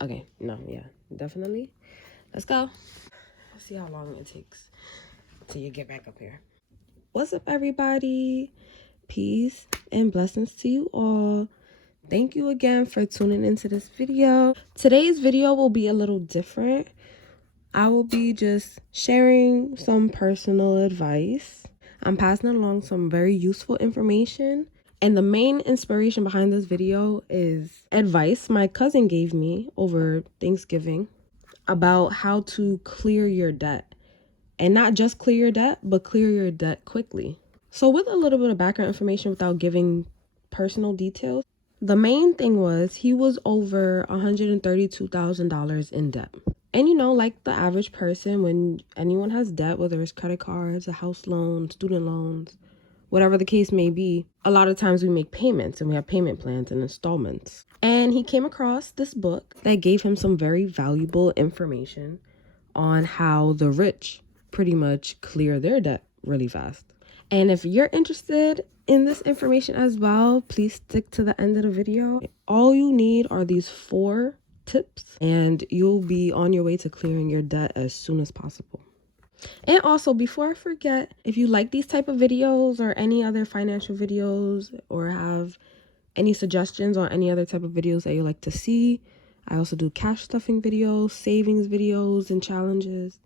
Okay, no, yeah, definitely. Let's go. Let's see how long it takes till you get back up here. What's up, everybody? Peace and blessings to you all. Thank you again for tuning into this video. Today's video will be a little different. I will be just sharing some personal advice. I'm passing along some very useful information. And the main inspiration behind this video is advice my cousin gave me over Thanksgiving about how to clear your debt. And not just clear your debt, but clear your debt quickly. So with a little bit of background information without giving personal details, the main thing was he was over $132,000 in debt. And like the average person, when anyone has debt, whether it's credit cards, a house loan, student loans, whatever the case may be, a lot of times we make payments and we have payment plans and installments. And he came across this book that gave him some very valuable information on how the rich pretty much clear their debt really fast. And if you're interested in this information as well, please stick to the end of the video. All you need are these 4 tips and you'll be on your way to clearing your debt as soon as possible. And also, before I forget, if you like these type of videos or any other financial videos or have any suggestions on any other type of videos that you like to see, I also do cash stuffing videos, savings videos and challenges,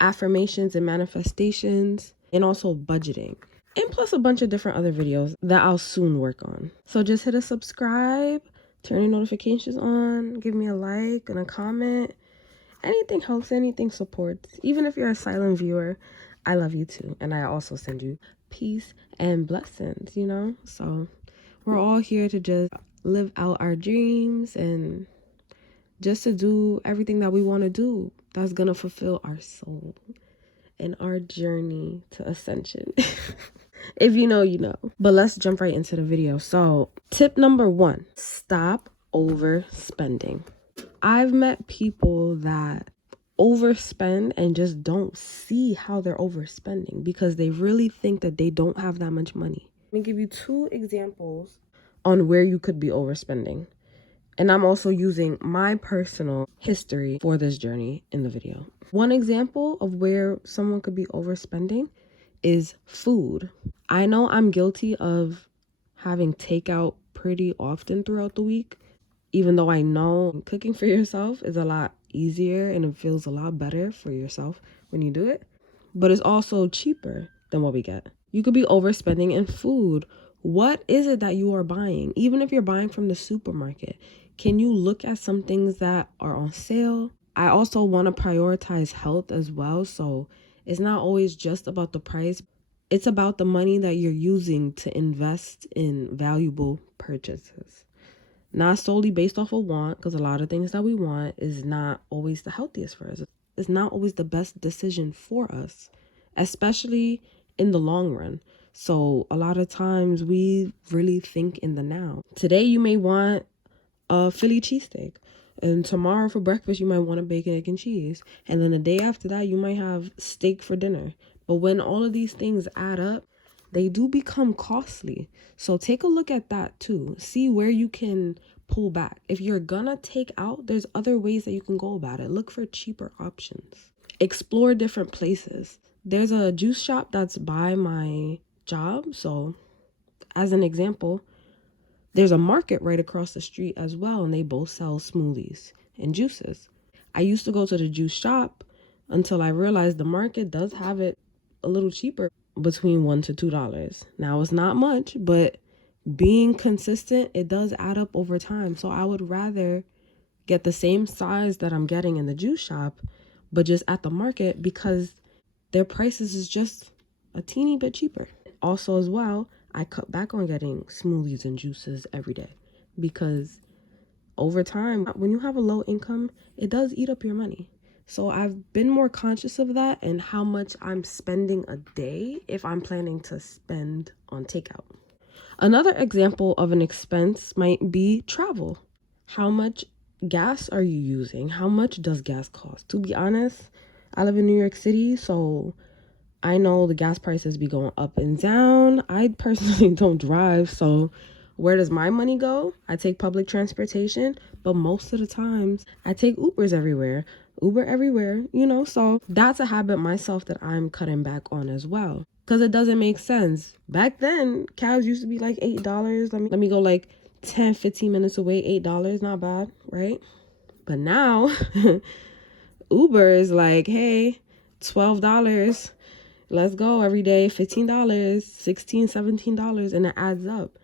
affirmations and manifestations, and also budgeting. And plus a bunch of different other videos that I'll soon work on. So just hit a subscribe, turn your notifications on, give me a like and a comment. Anything helps, anything supports. Even if you're a silent viewer, I love you too. And I also send you peace and blessings, So we're all here to just live out our dreams and just to do everything that we want to do that's going to fulfill our soul and our journey to ascension. If you know, you know. But let's jump right into the video. So, tip number 1, stop overspending. I've met people that overspend and just don't see how they're overspending because they really think that they don't have that much money. Let me give you 2 examples on where you could be overspending. And I'm also using my personal history for this journey in the video. One example of where someone could be overspending is food. I know I'm guilty of having takeout pretty often throughout the week, even though I know cooking for yourself is a lot easier and it feels a lot better for yourself when you do it. But it's also cheaper than what we get. You could be overspending in food. What is it that you are buying? Even if you're buying from the supermarket, can you look at some things that are on sale? I also want to prioritize health as well. So it's not always just about the price. It's about the money that you're using to invest in valuable purchases. Not solely based off of want, because a lot of things that we want is not always the healthiest for us. It's not always the best decision for us, especially in the long run. So a lot of times we really think in the now. Today you may want a Philly cheesesteak. And tomorrow for breakfast, you might want a bacon, egg, and cheese. And then the day after that, you might have steak for dinner. But when all of these things add up, they do become costly. So take a look at that too. See where you can pull back. If you're gonna take out, there's other ways that you can go about it. Look for cheaper options. Explore different places. There's a juice shop that's by my job. So as an example, there's a market right across the street as well, and they both sell smoothies and juices. I used to go to the juice shop until I realized the market does have it a little cheaper, between $1 to $2. Now it's not much, but being consistent, it does add up over time. So I would rather get the same size that I'm getting in the juice shop, but just at the market because their prices is just a teeny bit cheaper. Also as well, I cut back on getting smoothies and juices every day because over time, when you have a low income, it does eat up your money. So I've been more conscious of that and how much I'm spending a day if I'm planning to spend on takeout. Another example of an expense might be travel. How much gas are you using? How much does gas cost? To be honest, I live in New York City, so I know the gas prices be going up and down. I personally don't drive, so Where does my money go? I take public transportation, but most of the times I take Ubers everywhere. Uber everywhere, you know, so that's a habit myself that I'm cutting back on as well. Because it doesn't make sense. Back then, cabs used to be like $8. Let me go like 10, 15 minutes away, $8, not bad, right? But now, Uber is like, hey, $12. Let's go every day, $15, $16, $17, and it adds up.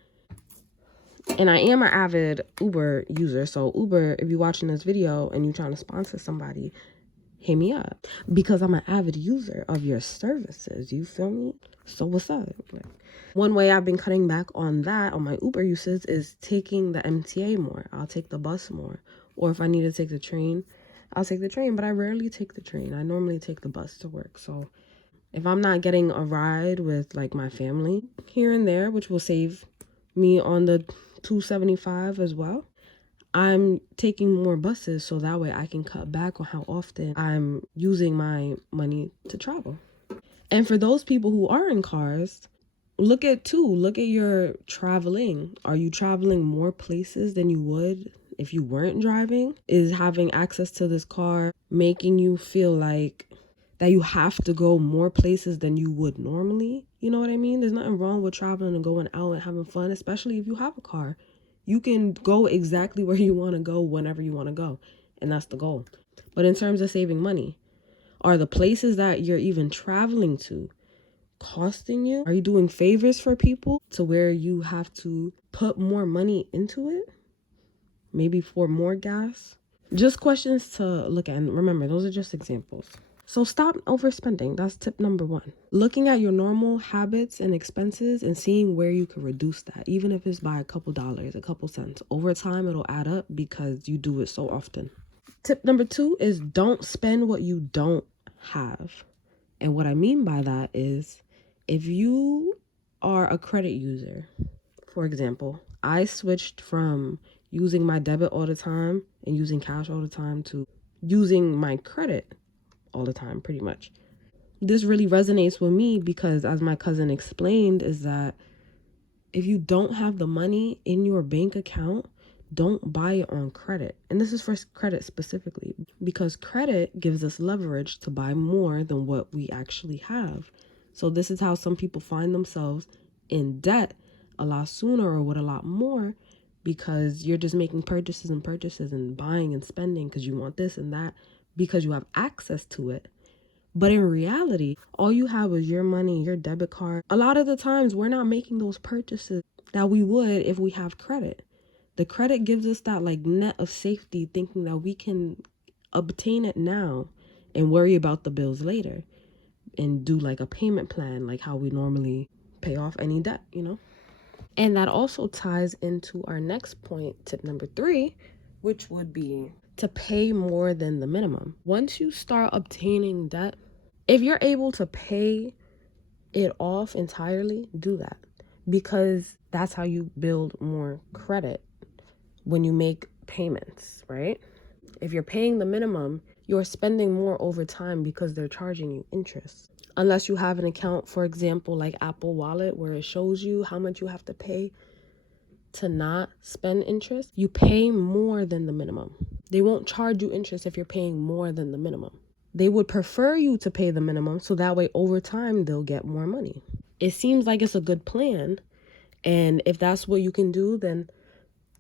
And I am an avid Uber user. So Uber, if you're watching this video and you're trying to sponsor somebody, hit me up. Because I'm an avid user of your services. You feel me? So what's up? One way I've been cutting back on that, on my Uber uses, is taking the MTA more. I'll take the bus more. Or if I need to take the train, I'll take the train. But I rarely take the train. I normally take the bus to work. So if I'm not getting a ride with like my family here and there, which will save me on the $275 as well, I'm taking more buses so that way I can cut back on how often I'm using my money to travel. And for those people who are in cars, look at your traveling. Are you traveling more places than you would if you weren't driving? Is having access to this car making you feel like that you have to go more places than you would normally? You know what I mean? There's nothing wrong with traveling and going out and having fun, especially if you have a car. You can go exactly where you want to go whenever you want to go, and that's the goal. But in terms of saving money, are the places that you're even traveling to costing you? Are you doing favors for people to where you have to put more money into it? Maybe for more gas? Just questions to look at. And remember, those are just examples. So stop overspending. That's tip number 1. Looking at your normal habits and expenses and seeing where you can reduce that, even if it's by a couple dollars, a couple cents. Over time, it'll add up because you do it so often. Tip number 2 is don't spend what you don't have. And what I mean by that is if you are a credit user, for example, I switched from using my debit all the time and using cash all the time to using my credit all the time, pretty much. This really resonates with me because, as my cousin explained, is that if you don't have the money in your bank account, don't buy it on credit. And this is for credit specifically, because credit gives us leverage to buy more than what we actually have. So this is how some people find themselves in debt a lot sooner or with a lot more, because you're just making purchases and buying and spending because you want this and that, because you have access to it. But in reality, all you have is your money, your debit card. A lot of the times we're not making those purchases that we would if we have credit. The credit gives us that like net of safety, thinking that we can obtain it now and worry about the bills later and do like a payment plan, like how we normally pay off any debt, you know? And that also ties into our next point, tip number 3, which would be to pay more than the minimum. Once you start obtaining debt, if you're able to pay it off entirely, do that, because that's how you build more credit when you make payments, right? If you're paying the minimum, you're spending more over time because they're charging you interest. Unless you have an account, for example, like Apple Wallet, where it shows you how much you have to pay to not spend interest, you pay more than the minimum. They won't charge you interest if you're paying more than the minimum. They would prefer you to pay the minimum so that way over time they'll get more money. It seems like it's a good plan, and if that's what you can do, then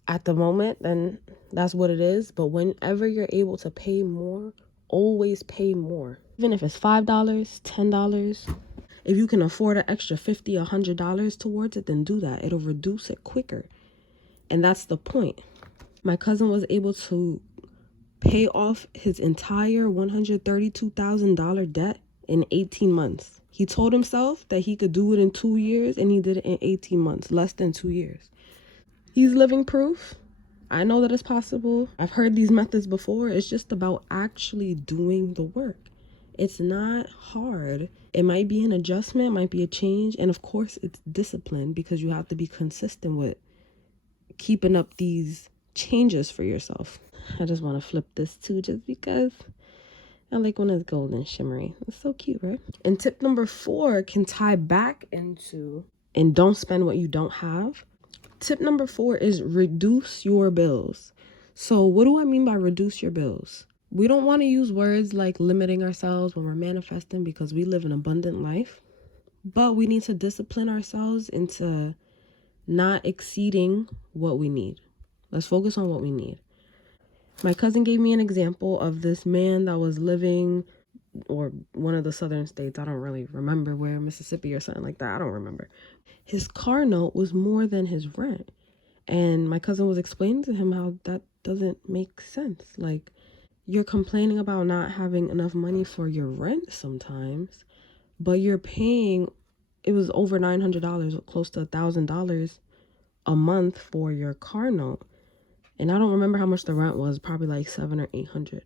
at the moment, then that's what it is. But whenever you're able to pay more, always pay more. Even if it's $5, $10, if you can afford an extra $50, $100 towards it, then do that. It'll reduce it quicker. And that's the point. My cousin was able to pay off his entire $132,000 debt in 18 months. He told himself that he could do it in 2 years, and he did it in 18 months, less than 2 years. He's living proof. I know that it's possible. I've heard these methods before. It's just about actually doing the work. It's not hard. It might be an adjustment, might be a change. And of course, it's discipline, because you have to be consistent with keeping up these changes for yourself. I just want to flip this too, just because I like when it's golden shimmery. It's so cute, right? And tip number 4 can tie back into, and don't spend what you don't have. Tip number 4 is reduce your bills. So what do I mean by reduce your bills? We don't want to use words like limiting ourselves when we're manifesting because we live an abundant life. But we need to discipline ourselves into not exceeding what we need. Let's focus on what we need. My cousin gave me an example of this man that was living, or one of the southern states, I don't really remember where, Mississippi or something like that, I don't remember. His car note was more than his rent. And my cousin was explaining to him how that doesn't make sense. Like, you're complaining about not having enough money for your rent sometimes, but you're paying, it was over $900, close to $1,000 a month for your car note. And I don't remember how much the rent was, probably like $700 or $800.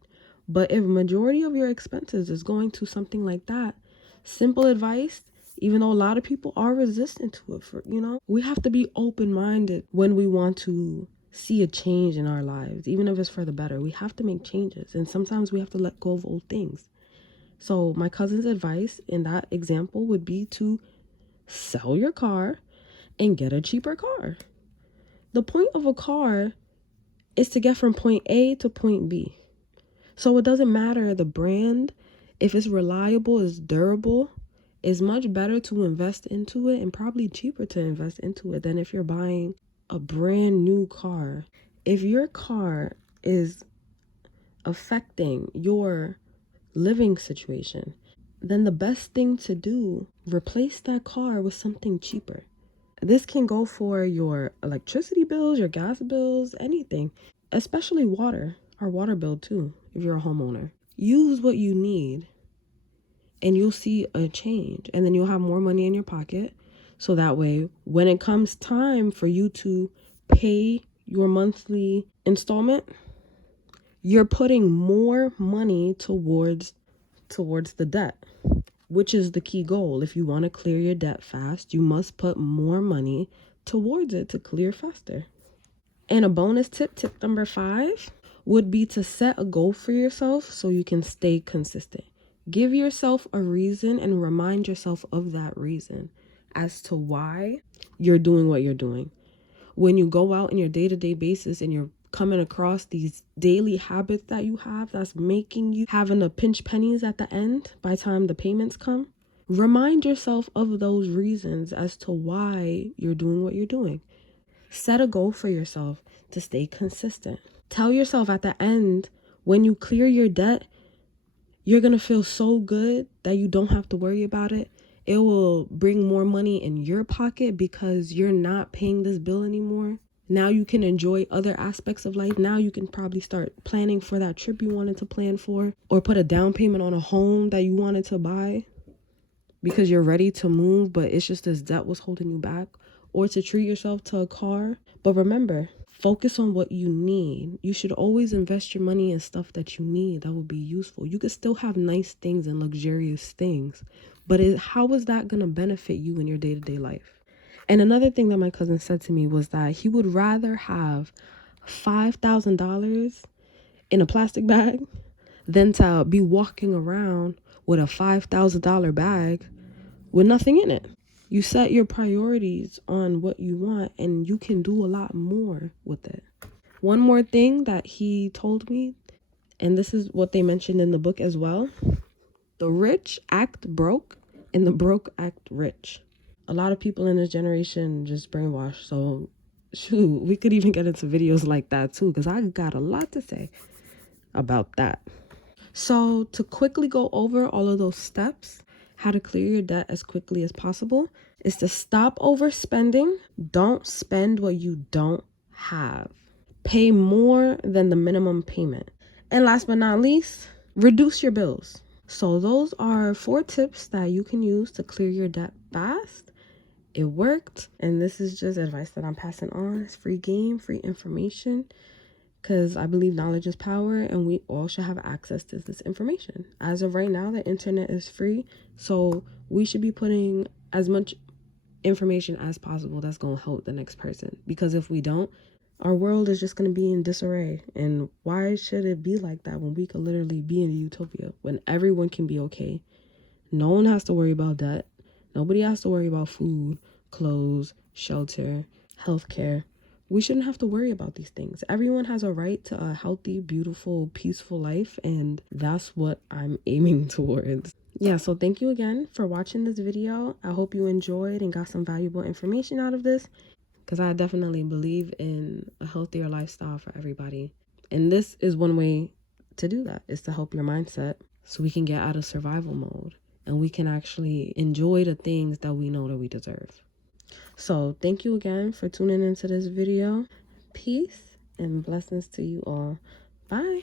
But if majority of your expenses is going to something like that, simple advice, even though a lot of people are resistant to it, we have to be open-minded when we want to see a change in our lives, even if it's for the better. We have to make changes, and sometimes we have to let go of old things. So my cousin's advice in that example would be to sell your car and get a cheaper car. The point of a car is to get from point A to point B. So it doesn't matter the brand. If it's reliable, it's durable, it's much better to invest into it, and probably cheaper to invest into it than if you're buying a brand new car. If your car is affecting your living situation, then the best thing to do, replace that car with something cheaper. This can go for your electricity bills, your gas bills, anything, especially water, our water bill too, if you're a homeowner. Use what you need and you'll see a change, and then you'll have more money in your pocket. So that way, when it comes time for you to pay your monthly installment, you're putting more money towards the debt, which is the key goal. If you want to clear your debt fast, you must put more money towards it to clear faster. And a bonus tip number 5, would be to set a goal for yourself so you can stay consistent. Give yourself a reason and remind yourself of that reason as to why you're doing what you're doing. When you go out in your day-to-day basis and you're coming across these daily habits that you have that's making you having to pinch pennies at the end by the time the payments come, remind yourself of those reasons as to why you're doing what you're doing. Set a goal for yourself to stay consistent. Tell yourself at the end, when you clear your debt, you're going to feel so good that you don't have to worry about it. It will bring more money in your pocket because you're not paying this bill anymore. Now you can enjoy other aspects of life. Now you can probably start planning for that trip you wanted to plan for, or put a down payment on a home that you wanted to buy because you're ready to move, but it's just this debt was holding you back, or to treat yourself to a car. But remember, focus on what you need. You should always invest your money in stuff that you need that will be useful. You could still have nice things and luxurious things, but how is that going to benefit you in your day-to-day life? And another thing that my cousin said to me was that he would rather have $5,000 in a plastic bag than to be walking around with a $5,000 bag with nothing in it. You set your priorities on what you want and you can do a lot more with it. One more thing that he told me, and this is what they mentioned in the book as well: the rich act broke and the broke act rich. A lot of people in this generation just brainwashed. So shoot, we could even get into videos like that too, because I got a lot to say about that. So to quickly go over all of those steps, how to clear your debt as quickly as possible, is to stop overspending. Don't spend what you don't have. Pay more than the minimum payment. And last but not least, reduce your bills. So those are 4 tips that you can use to clear your debt fast. It worked, and this is just advice that I'm passing on. It's free game, free information, because I believe knowledge is power and we all should have access to this information. As of right now, the internet is free, so we should be putting as much information as possible that's going to help the next person, because if we don't, our world is just going to be in disarray. And why should it be like that when we could literally be in a utopia, when everyone can be okay? No one has to worry about debt. Nobody has to worry about food, clothes, shelter, healthcare. We shouldn't have to worry about these things. Everyone has a right to a healthy, beautiful, peaceful life, and that's what I'm aiming towards. Yeah, so thank you again for watching this video. I hope you enjoyed and got some valuable information out of this, because I definitely believe in a healthier lifestyle for everybody. And this is one way to do that, is to help your mindset so we can get out of survival mode and we can actually enjoy the things that we know that we deserve. So thank you again for tuning into this video. Peace and blessings to you all. Bye.